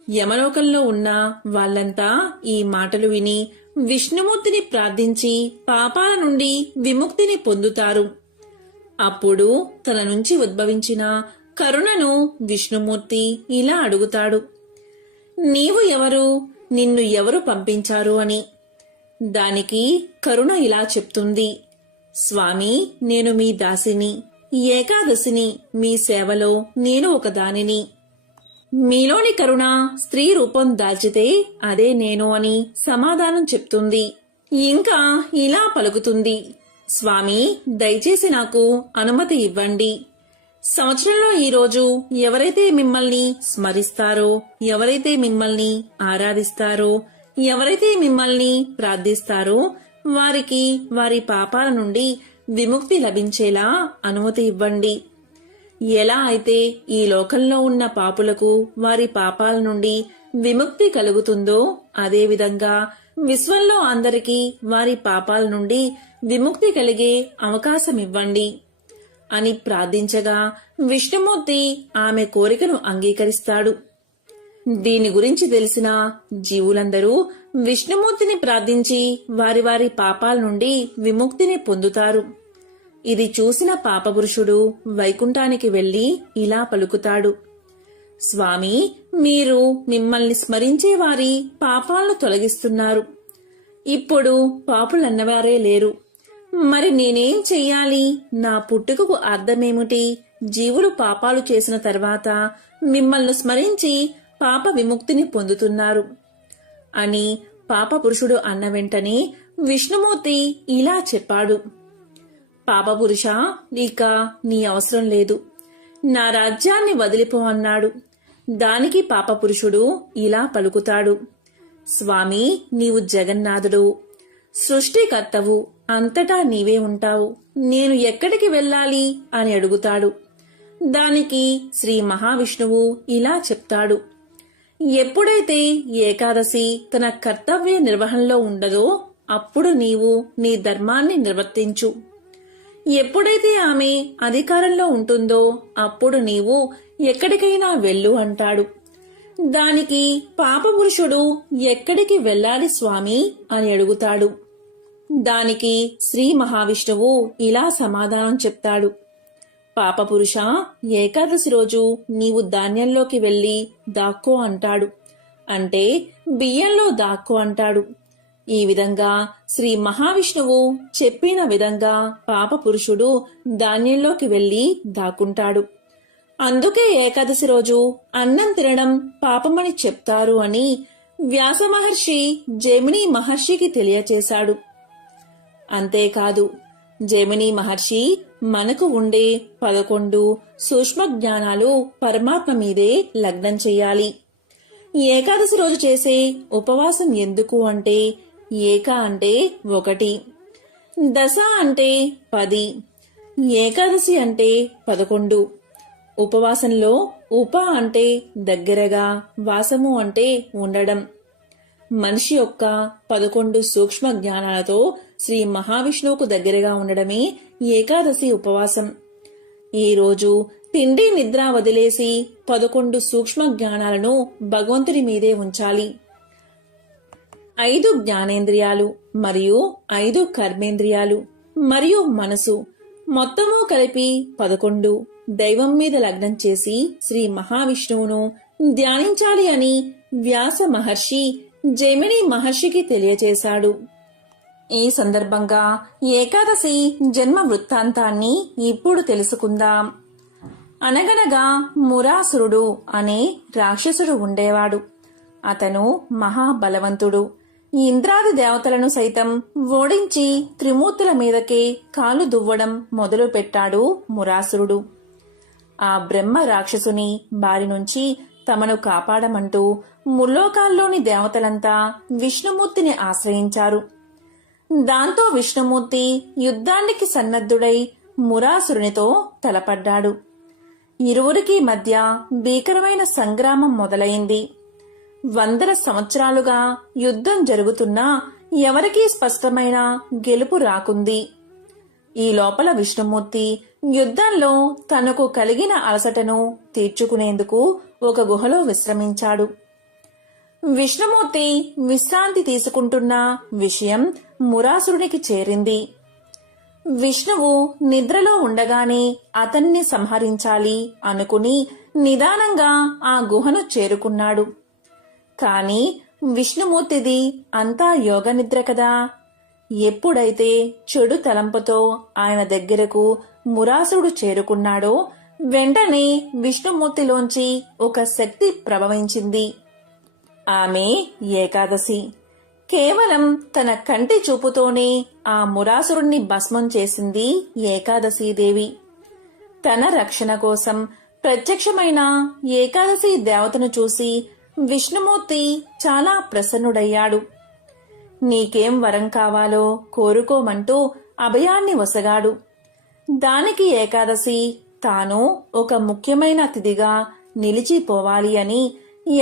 యమలోకంలో ఉన్న వాళ్ళంతా ఈ మాటలు విని విష్ణుమూర్తిని ప్రార్థించి పాపాల నుండి విముక్తిని పొందుతారు. అప్పుడు తన నుంచి ఉద్భవించిన కరుణను విష్ణుమూర్తి ఇలా అడుగుతాడు, నీవు ఎవరు? నిన్ను ఎవరు పంపించారు అని. దానికి కరుణ ఇలా చెప్తుంది, స్వామి, నేను మీ దాసిని, ఏకాదశిని, మీ సేవలో నేను ఒక దానిని. మీలోని కరుణ స్త్రీ రూపం దాల్చితే అదే నేను అని సమాధానం చెప్తుంది. ఇంకా ఇలా పలుకుతుంది, స్వామి, దయచేసి నాకు అనుమతి ఇవ్వండి. సంవత్సరంలో ఈరోజు ఎవరైతే మిమ్మల్ని స్మరిస్తారో, ఎవరైతే మిమ్మల్ని ఆరాధిస్తారో, ఎవరైతే మిమ్మల్ని ప్రార్థిస్తారో వారికి వారి పాపాల నుండి విముక్తి లభించేలా అనుమతి ఇవ్వండి. ఎలా అయితే ఈ లోకంలో ఉన్న పాపులకు వారి పాపాల నుండి విముక్తి కలుగుతుందో అదేవిధంగా విశ్వంలో అందరికీ వారి పాపాల నుండి విముక్తి కలిగే అవకాశమివ్వండి అని ప్రార్థించగా విష్ణుమూర్తి ఆమె కోరికను అంగీకరిస్తాడు. దీని గురించి తెలిసిన జీవులందరూ విష్ణుమూర్తిని ప్రార్థించి వారి వారి పాపాల నుండి విముక్తిని పొందుతారు. ఇది చూసిన పాపపురుషుడు వైకుంఠానికి వెళ్లి ఇలా పలుకుతాడు, స్వామి, మీరు మిమ్మల్ని స్మరించే వారి పాపాలను తొలగిస్తున్నారు. ఇప్పుడు పాపులన్నవారే లేరు. మరి నేనేం చెయ్యాలి? నా పుట్టుకకు అర్థమేమిటి? జీవులు పాపాలు చేసిన తర్వాత మిమ్మల్ని స్మరించి పాప విముక్తిని పొందుతున్నారు అని పాపపురుషుడు అన్న వెంటనే విష్ణుమూర్తి ఇలా చెప్పాడు, పాపపురుష, ఇక నీ అవసరం లేదు. నా రాజ్యాన్ని వదిలిపో అన్నాడు. దానికి పాపపురుషుడు ఇలా పలుకుతాడు: స్వామి, నీవు జగన్నాథుడు, సృష్టికర్తవు, అంతటా నీవే ఉంటావు, నేను ఎక్కడికి వెళ్ళాలి అని అడుగుతాడు. దానికి శ్రీ మహావిష్ణువు ఇలా చెప్తాడు: ఎప్పుడైతే ఏకాదశి తన కర్తవ్య నిర్వహణలో ఉండదో అప్పుడు నీవు నీ ధర్మాన్ని నిర్వర్తించు. ఎప్పుడైతే ఆమె అధికారంలో ఉంటుందో అప్పుడు నీవు ఎక్కడికైనా వెళ్ళు అంటాడు. దానికి పాపపురుషుడు ఎక్కడికి వెళ్ళాలి స్వామి అని అడుగుతాడు. దానికి శ్రీ మహావిష్ణువు ఇలా సమాధానం చెప్తాడు: పాపపురుష, ఏకాదశి రోజు నీవు ధాన్యంలోకి వెళ్లి దాక్కో అంటాడు. అంటే బియ్యంలో దాక్కో అంటాడు. ఈ విధంగా శ్రీ మహావిష్ణువు చెప్పిన విధంగా పాపపురుషుడు ధాన్యంలోకి వెళ్లి దాక్కుంటాడు. అందుకే ఏకాదశి రోజు అన్నం తినడం పాపమని చెప్తారు అని వ్యాస మహర్షి జైమిని మహర్షికి తెలియచేశాడు. అంతేకాదు, జైమిని మహర్షి మనకు ఉండే 11 సూక్ష్మ జ్ఞానాలు పరమాత్మ మీదే లగ్నం చెయ్యాలి. ఏకాదశి రోజు చేసే ఉపవాసం ఎందుకు అంటే, ఏక అంటే 1, దశ అంటే 10, ఏకాదశి అంటే 11. ఉపవాసంలో ఉప అంటే దగ్గరగా, వాసము అంటే ఉండడం. మనిషి యొక్క 11 సూక్ష్మ జ్ఞానాలతో శ్రీ మహావిష్ణువుకు దగ్గరగా ఉండడమే ఏకాదశి ఉపవాసం. ఈ రోజు తిండి నిద్ర వదిలేసి 11 సూక్ష్మ జ్ఞానాలను భగవంతుడి మీదే ఉంచాలి. 5 జ్ఞానేంద్రియాలు మరియు 5 కర్మేంద్రియాలు మరియు మనసు మొత్తము కలిపి 11 దైవం మీద లగ్నం చేసి శ్రీ మహావిష్ణువును ధ్యానించాలి అని వ్యాస మహర్షి జైమిని మహర్షికి తెలియచేశాడు. ఈ సందర్భంగా ఏకాదశి జన్మ వృత్తాంతాన్ని ఇప్పుడు తెలుసుకుందాం. అనగనగా మురాసురుడు అనే రాక్షసుడు ఉండేవాడు. అతను మహాబలవంతుడు. ఇంద్రాది దేవతలను సైతం ఓడించి త్రిమూర్తుల మీదకే కాలు దువ్వడం మొదలు పెట్టాడు మురాసురుడు. ఆ బ్రహ్మ రాక్షసుని బారి నుంచి తమను కాపాడమంటూ ముల్లోకాల్లోని దేవతలంతా విష్ణుమూర్తిని ఆశ్రయించారు. దాంతో విష్ణుమూర్తి యుద్ధానికి సన్నద్ధుడై మురాసురునితో తలపడ్డాడు. ఇరువురికి మధ్య భీకరమైన సంగ్రామం మొదలైంది. 100 సంవత్సరాలుగా యుద్ధం జరుగుతున్నా ఎవరికీ స్పష్టమైన గెలుపు రాకుంది. ఈ లోపల విష్ణుమూర్తి యుద్ధంలో తనకు కలిగిన అలసటను తీర్చుకునేందుకు ఒక గుహలో విశ్రమించాడు. విష్ణుమూర్తి విశ్రాంతి తీసుకుంటున్న విషయం మురాసురునికి చేరింది. విష్ణువు నిద్రలో ఉండగానే అతన్ని సంహరించాలి అనుకుని నిదానంగా ఆ గుహను చేరుకున్నాడు. కాని విష్ణుమూర్తిది అంతా యోగ నిద్ర కదా. ఎప్పుడైతే చెడు తలంపుతో ఆయన దగ్గరకు మురాసురుడు చేరుకున్నాడో వెంటనే విష్ణుమూర్తిలోంచి ఒక శక్తి ప్రభవించింది. ఆమె ఏకాదశి. కేవలం తన కంటి చూపుతోనే ఆ మురాసురుణ్ణి భస్మం చేసింది ఏకాదశీదేవి. తన రక్షణ కోసం ప్రత్యక్షమైన ఏకాదశి దేవతను చూసి విష్ణుమూర్తి చాలా ప్రసన్నుడయ్యాడు. నీకేం వరం కావాలో కోరుకోమంటూ అభయాన్ని వసగాడు. దానికి ఏకాదశి తాను ఒక ముఖ్యమైన తిథిగా నిలిచిపోవాలి అని,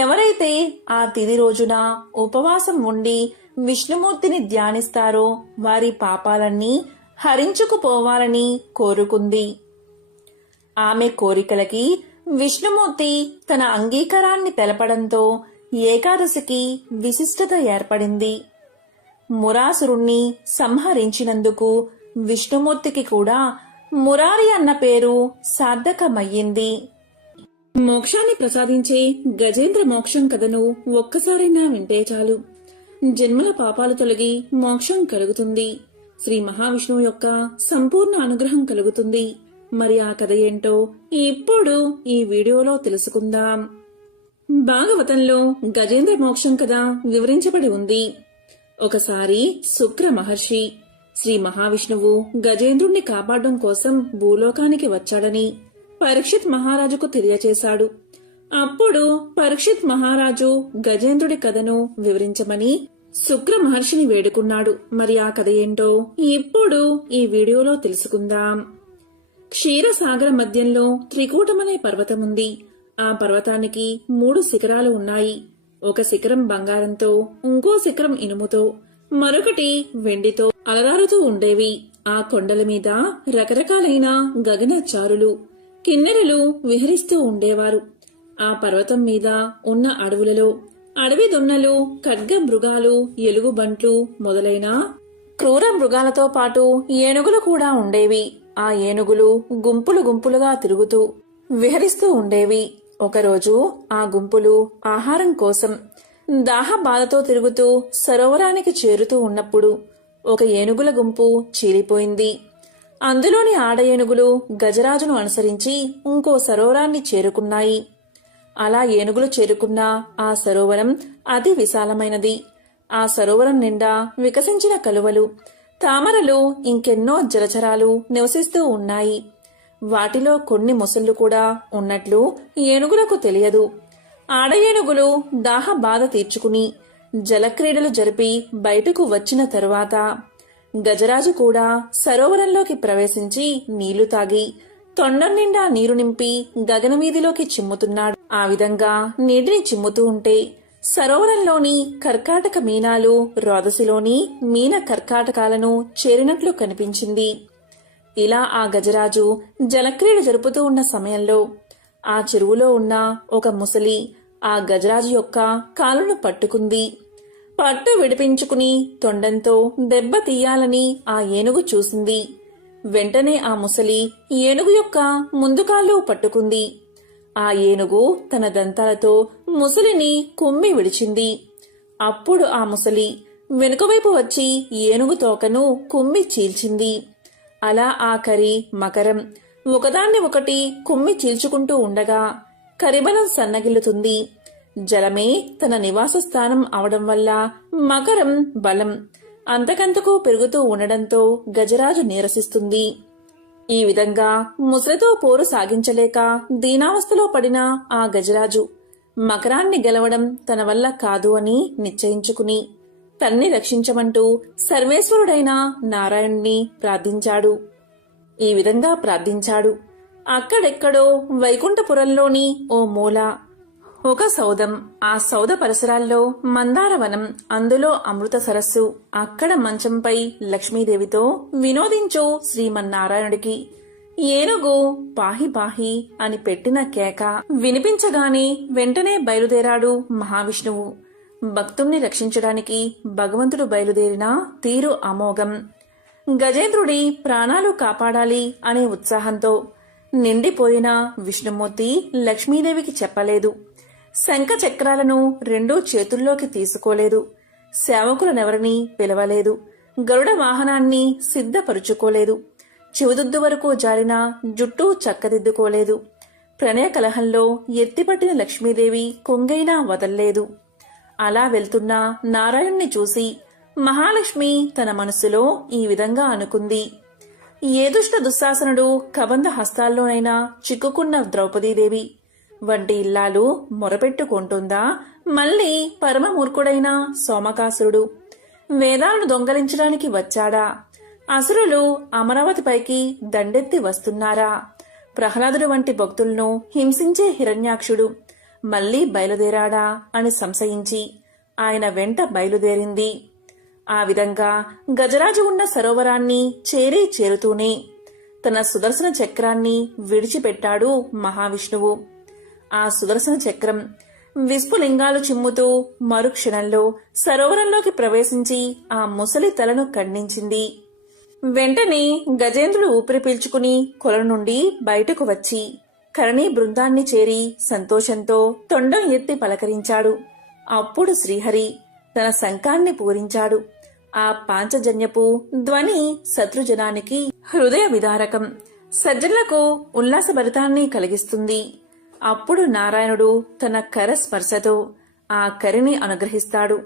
ఎవరైతే ఆ తిథి రోజున ఉపవాసం ఉండి విష్ణుమూర్తిని ధ్యానిస్తారో వారి పాపాలన్నీ హరించుకుపోవాలని కోరుకుంది. ఆమె కోరికలకి విష్ణుమూర్తి తన అంగీకారాన్ని తెలపడంతో ఏకాదశికి విశిష్టత ఏర్పడింది. మురాసురుణ్ణి సంహరించినందుకు విష్ణుమూర్తికి కూడా మురారి అన్న పేరు సార్థకమయ్యింది. మోక్షాన్ని ప్రసాదించే గజేంద్ర మోక్షం కథను ఒక్కసారైనా వింటే చాలు, జన్మల పాపాలు తొలగి మోక్షం కలుగుతుంది. శ్రీ మహావిష్ణువు యొక్క సంపూర్ణ అనుగ్రహం కలుగుతుంది. మరి ఆ కథ ఏంటో ఇప్పుడు ఈ వీడియోలో తెలుసుకుందాం. భాగవతంలో గజేంద్ర మోక్షం కథ వివరించబడి ఉంది. ఒకసారి శుక్ర మహర్షి శ్రీ మహావిష్ణువు గజేంద్రుణ్ణి కాపాడడం కోసం భూలోకానికి వచ్చాడని, పరీక్షిత్ మహారాజుకు తెలియచేశాడు. అప్పుడు పరీక్షిత్ మహారాజు గజేంద్రుడి కథను వివరించమని శుక్ర మహర్షిని వేడుకున్నాడు. మరి ఆ కథ ఏంటో ఇప్పుడు ఈ వీడియోలో తెలుసుకుందాం. క్షీరసాగర మధ్యంలో త్రికూటమనే పర్వతముంది. ఆ పర్వతానికి 3 శిఖరాలు ఉన్నాయి. ఒక శిఖరం బంగారంతో, ఇంకో శిఖరం ఇనుముతో, మరొకటి వెండితో అలరారుతూ ఉండేవి. ఆ కొండల మీద రకరకాలైన గగనచారులు, కిన్నెరలు విహరిస్తూ ఉండేవారు. ఆ పర్వతం మీద ఉన్న అడవులలో అడవి దున్నలు, ఖడ్గ మృగాలు, ఎలుగుబంట్లు మొదలైన క్రూర మృగాలతో పాటు ఏనుగులు కూడా ఉండేవి. ఆ ఏనుగులు గుంపులు గుంపులుగా తిరుగుతూ విహరిస్తూ ఉండేవి. ఒకరోజు ఆ గుంపులు ఆహారం కోసం దాహ బాధతో తిరుగుతూ సరోవరానికి చేరుతూ ఉన్నప్పుడు ఒక ఏనుగుల గుంపు చీలిపోయింది. అందులోని ఆడ ఏనుగులు గజరాజును అనుసరించి ఇంకో సరోవరాన్ని చేరుకున్నాయి. అలా ఏనుగులు చేరుకున్న ఆ సరోవరం అతి విశాలమైనది. ఆ సరోవరం నిండా వికసించిన కలువలు, తామరలు, ఇంకెన్నో జలచరాలు నివసిస్తూ ఉన్నాయి. వాటిలో కొన్ని మొసళ్ళు కూడా ఉన్నట్లు ఏనుగులకు తెలియదు. ఆడ ఏనుగులు దాహ బాధ తీర్చుకుని జలక్రీడలు జరిపి బయటకు వచ్చిన తరువాత గజరాజు కూడా సరోవరంలోకి ప్రవేశించి నీళ్లు తాగి తొండం నిండా నీరు నింపి గగనమీదిలోకి చిమ్ముతున్నాడు. ఆ విధంగా నీటిని చిమ్ముతూ ఉంటే సరోవరంలోని కర్కాటక మీనాలు రోదసిలోని మీన కర్కాటకాలను చేరినట్లు కనిపించింది. ఇలా ఆ గజరాజు జలక్రీడ జరుపుతూ ఉన్న సమయంలో ఆ చెరువులో ఉన్న ఒక ముసలి ఆ గజరాజు యొక్క కాలును పట్టుకుంది. పట్టు విడిపించుకుని తొండంతో దెబ్బ తీయాలని ఆ ఏనుగు చూసింది. వెంటనే ఆ ముసలి ఏనుగు యొక్క ముందు కాళ్ళు పట్టుకుంది. ఆ ఏనుగు తన దంతాలతో ముసలిని కుమ్మి విడిచింది. అప్పుడు ఆ ముసలి వెనుకవైపు వచ్చి ఏనుగు తోకను కుమ్మి చీల్చింది. అలా ఆ కరి మకరం ఒకదాన్ని ఒకటి కుమ్మి చీల్చుకుంటూ ఉండగా కరిబలం సన్నగిల్లుతుంది. జలమే తన నివాస స్థానం అవడం వల్ల మకరం బలం అంతకంతకు పెరుగుతూ ఉండడంతో గజరాజు నీరసిస్తుంది. ఈ విధంగా ముసలితో పోరు సాగించలేక దీనావస్థలో పడిన ఆ గజరాజు మకరాన్ని గెలవడం తన వల్ల కాదు అని నిశ్చయించుకుని తన్ని రక్షించమంటూ సర్వేశ్వరుడైన నారాయణుణ్ణి ప్రార్థించాడు. ఈ విధంగా ప్రార్థించాడు. అక్కడెక్కడో వైకుంఠపురంలోని ఓ మూల ఒక సౌధం. ఆ సౌధ పరిసరాల్లో మందారవనం, అందులో అమృత సరస్సు. అక్కడ మంచంపై లక్ష్మీదేవితో వినోదించు శ్రీమన్నారాయణుడికి ఏనుగు పాహి పాహి అని పెట్టిన కేక వినిపించగానే వెంటనే బయలుదేరాడు మహావిష్ణువు. భక్తుణ్ణి రక్షించడానికి భగవంతుడు బయలుదేరిన తీరు అమోఘం. గజేంద్రుడి ప్రాణాలు కాపాడాలి అనే ఉత్సాహంతో నిండిపోయిన విష్ణుమూర్తి లక్ష్మీదేవికి చెప్పలేదు. శంఖ చక్రాలను 2 చేతుల్లోకి తీసుకోలేదు. సేవకులనెవరినీ పిలవలేదు. గరుడ వాహనాన్ని సిద్ధపరుచుకోలేదు. చెవిదుద్దు వరకు జారిన జుట్టు చక్కదిద్దుకోలేదు. ప్రణయ కలహంలో ఎత్తిపట్టిన లక్ష్మీదేవి కొంగైనా వదల్లేదు. అలా వెళ్తున్న నారాయణ్ణి చూసి మహాలక్ష్మి తన మనసులో ఈ విధంగా అనుకుంది. ఏ దుష్ట దుశ్శాసనుడు కబంధ హస్తాల్లోనైనా చిక్కుకున్న ద్రౌపదీదేవి వంటి ఇల్లాలు మొరపెట్టుకుంటుందా? మళ్లీ పరమమూర్ఖుడైన సోమకాసురుడు వేదాలను దొంగలించడానికి వచ్చాడా? అసురులు అమరావతిపైకి దండెత్తి వస్తున్నారా? ప్రహ్లాదుడు వంటి భక్తులను హింసించే హిరణ్యాక్షుడు మళ్లీ బయలుదేరాడా అని సంశయించి ఆయన వెంట బయలుదేరింది. ఆ విధంగా గజరాజు ఉన్న సరోవరాన్ని చేరుతూనే తన సుదర్శన చక్రాన్ని విడిచిపెట్టాడు మహావిష్ణువు. ఆ సుదర్శన చక్రం విస్ఫులింగాలు చిమ్ముతూ మరుక్షణంలో సరోవరంలోకి ప్రవేశించి ఆ ముసలి తలను ఖండించింది. వెంటనే గజేంద్రుడు ఊపిరి పీల్చుకుని కొల నుండి బయటకు వచ్చి కరణీ బృందాన్ని చేరి సంతోషంతో తొండం ఎత్తి పలకరించాడు. అప్పుడు శ్రీహరి తన శంఖాన్ని పూరించాడు. ఆ పాంచజన్యపు ధ్వని శత్రుజనానికి హృదయ విదారకం, సజ్జనులకు ఉల్లాసభరితాన్ని కలిగిస్తుంది. అప్పుడు నారాయణుడు తన కర స్పర్శతో ఆ కరిని అనుగ్రహిస్తాడు.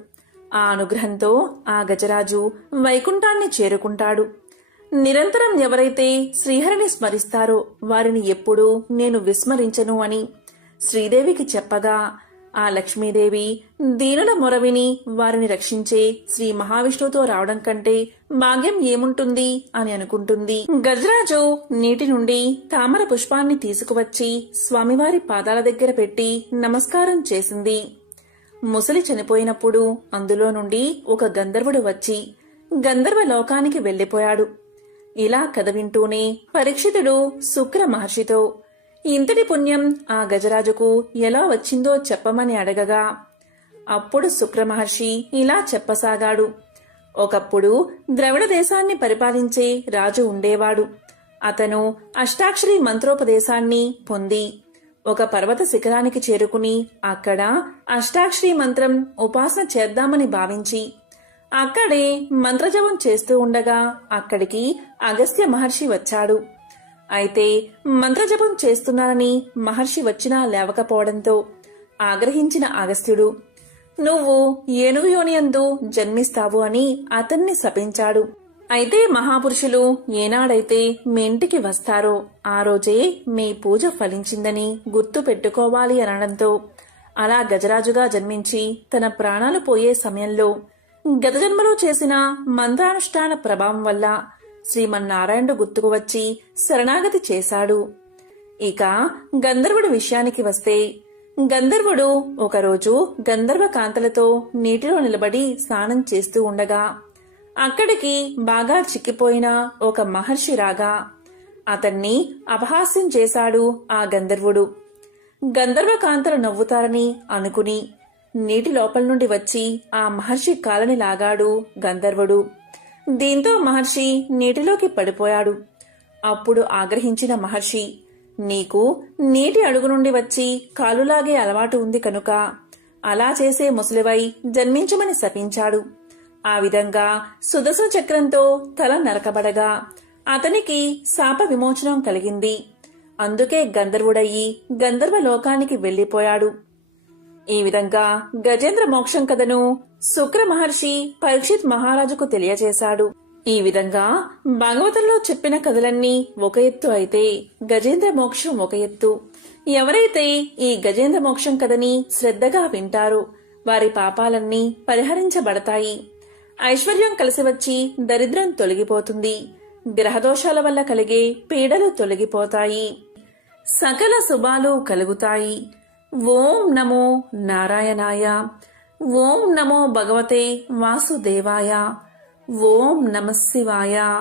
ఆ అనుగ్రహంతో ఆ గజరాజు వైకుంఠాన్ని చేరుకుంటాడు. నిరంతరం ఎవరైతే శ్రీహరిని స్మరిస్తారో వారిని ఎప్పుడూ నేను విస్మరించను అని శ్రీదేవికి చెప్పగా ఆ లక్ష్మీదేవి దీనుల మొరవిని వారిని రక్షించే శ్రీ మహావిష్ణువుతో రావడం కంటే భాగ్యం ఏముంటుంది అని అనుకుంటుంది. గజరాజు నీటి నుండి తామర పుష్పాన్ని తీసుకువచ్చి స్వామివారి పాదాల దగ్గర పెట్టి నమస్కారం చేసింది. ముసలి చనిపోయినప్పుడు అందులో నుండి ఒక గంధర్వుడు వచ్చి గంధర్వ లోకానికి వెళ్లిపోయాడు. ఇలా కథ వింటూనే పరీక్షితుడు శుక్ర మహర్షితో ఇంతటి పుణ్యం ఆ గజరాజుకు ఎలా వచ్చిందో చెప్పమని అడగగా అప్పుడు శుక్ర మహర్షి ఇలా చెప్పసాగాడు. ఒకప్పుడు ద్రవిడ దేశాన్ని పరిపాలించే రాజు ఉండేవాడు. అతను అష్టాక్షరి మంత్రోపదేశాన్ని పొంది ఒక పర్వత శిఖరానికి చేరుకుని అక్కడ అష్టాక్షరి మంత్రం ఉపాసన చేద్దామని భావించి అక్కడే మంత్రజపం చేస్తూ ఉండగా అక్కడికి అగస్త్య మహర్షి వచ్చాడు. అయితే మంత్రజపం చేస్తున్నానని మహర్షి వచ్చినా లేవకపోవడంతో ఆగ్రహించిన అగస్త్యుడు నువ్వు ఏనుగు యోనియందు జన్మిస్తావు అని అతన్ని శపించాడు. అయితే మహాపురుషులు ఏనాడైతే మీ ఇంటికి వస్తారో ఆ రోజే మీ పూజ ఫలించిందని గుర్తు పెట్టుకోవాలి అనడంతో అలా గజరాజుగా జన్మించి తన ప్రాణాలు పోయే సమయంలో గత జన్మలో చేసిన మంత్రానుష్ఠాన ప్రభావం వల్ల శ్రీమన్నారాయణుడు గుర్తుకు వచ్చి శరణాగతి చేశాడు. ఇక గంధర్వుడి విషయానికి వస్తే గంధర్వుడు ఒకరోజు గంధర్వ కాంతలతో నీటిలో నిలబడి స్నానం చేస్తూ ఉండగా అక్కడికి బాగా చిక్కిపోయిన ఒక మహర్షి రాగా అతన్ని అపహాస్యం చేశాడు ఆ గంధర్వుడు. గంధర్వ కాంతలు నవ్వుతారని అనుకుని నీటి లోపల నుండి వచ్చి ఆ మహర్షి కాలని లాగాడు గంధర్వుడు. దీంతో మహర్షి నీటిలోకి పడిపోయాడు. అప్పుడు ఆగ్రహించిన మహర్షి నీకు నీటి అడుగు నుండి వచ్చి కాలులాగే అలవాటు ఉంది కనుక అలా చేసే ముసలివై జన్మించమని శపించాడు. ఆ విధంగా సుదర్శన చక్రంతో తల నరకబడగా అతనికి శాప విమోచనం కలిగింది. అందుకే గంధర్వుడయ్యి గంధర్వ లోకానికి వెళ్లిపోయాడు. ఈ విధంగా గజేంద్ర మోక్షం కథను శుక్ర మహర్షి పరీక్షిత్ మహారాజుకు తెలియజేశాడు. ఈ విధంగా భాగవతంలో చెప్పిన కథలన్నీ ఒక ఎత్తు అయితే గజేంద్ర మోక్షం ఒక ఎత్తు. ఎవరైతే ఈ గజేంద్ర మోక్షం కథని శ్రద్ధగా వింటారో వారి పాపాలన్నీ పరిహరించబడతాయి. ఐశ్వర్యం కలిసి వచ్చి దరిద్రం తొలగిపోతుంది. గ్రహదోషాల వల్ల కలిగే పీడలు తొలగిపోతాయి. సకల శుభాలు కలుగుతాయి. ఓం నమో నారాయణాయ. ఓం నమో భగవతే వాసుదేవాయ. ఓం నమః శివాయ.